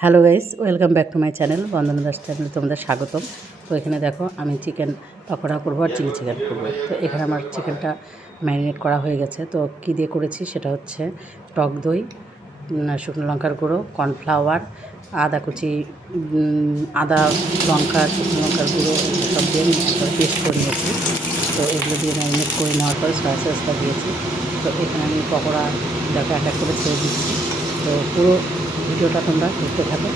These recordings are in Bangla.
Hello guys, welcome back to my channel Bandana Das চ্যানেলে তোমাদের স্বাগতম। তো এখানে দেখো আমি চিকেন পকোড়া করবো আর চিলি চিকেন করবো। তো এখানে আমার চিকেনটা ম্যারিনেট করা হয়ে গেছে। তো কী দিয়ে করেছি সেটা হচ্ছে টক দই, শুকনো লঙ্কার গুঁড়ো, কর্নফ্লাওয়ার, আদা কুচি, আদা, লঙ্কা, শুকনো লঙ্কার গুঁড়ো এগুলো সব দিয়ে আমি একবার পেস্ট করে নিয়েছি। তো এগুলো দিয়ে ম্যারিনেট করে নেওয়ার পরে সয়া সসটা দিয়েছি। তো এখানে আমি পকোড়া দেখো এক এক করে ছেড়ে দিচ্ছি। তো পুরো ভিডিওটা তোমরা দেখতে থাকো।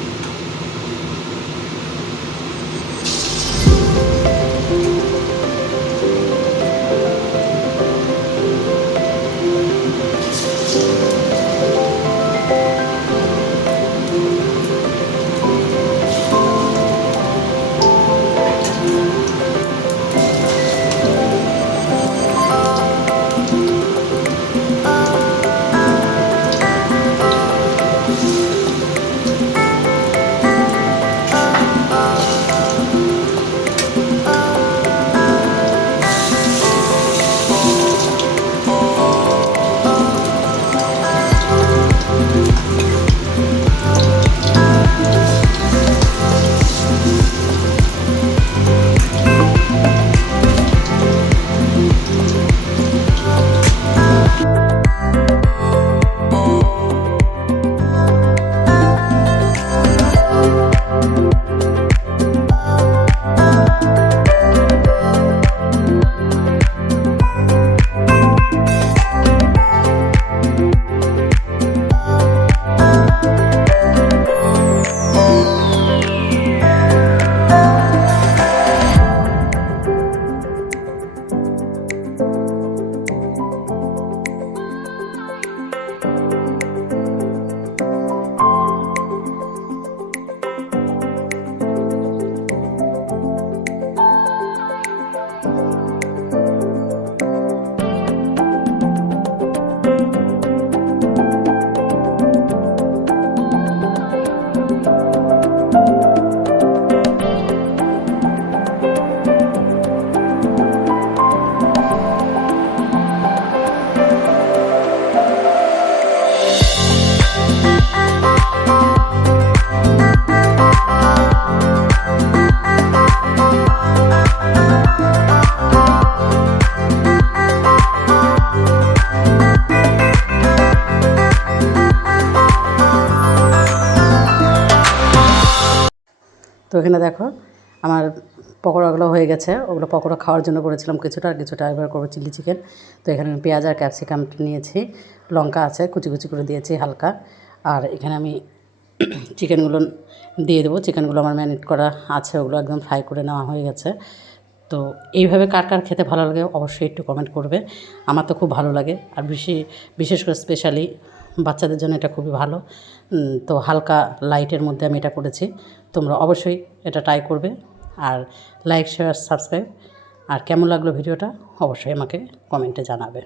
তো এখানে দেখো আমার পকোড়াগুলো হয়ে গেছে। ওগুলো পকোড়া খাওয়ার জন্য করেছিলাম কিছুটা, আর কিছুটা এবার করবো চিলি চিকেন। তো এখানে আমি পেঁয়াজ আর ক্যাপসিকাম নিয়েছি, লঙ্কা আছে কুচি কুচি করে দিয়েছি হালকা। আর এখানে আমি চিকেনগুলো দিয়ে দেবো। চিকেনগুলো আমার ম্যারিনেট করা আছে, ওগুলো একদম ফ্রাই করে নেওয়া হয়ে গেছে। তো এইভাবে কার কার খেতে ভালো লাগে অবশ্যই একটু কমেন্ট করবে। আমার তো খুব ভালো লাগে, আর বিশেষ করে স্পেশালি বাচ্চাদের জন্য এটা খুবই ভালো। তো হালকা লাইটের মধ্যে আমি এটা করেছি। তোমরা অবশ্যই এটা ট্রাই করবে, আর লাইক, শেয়ার, সাবস্ক্রাইব। আর কেমন লাগলো ভিডিওটা অবশ্যই আমাকে কমেন্টে জানাবে।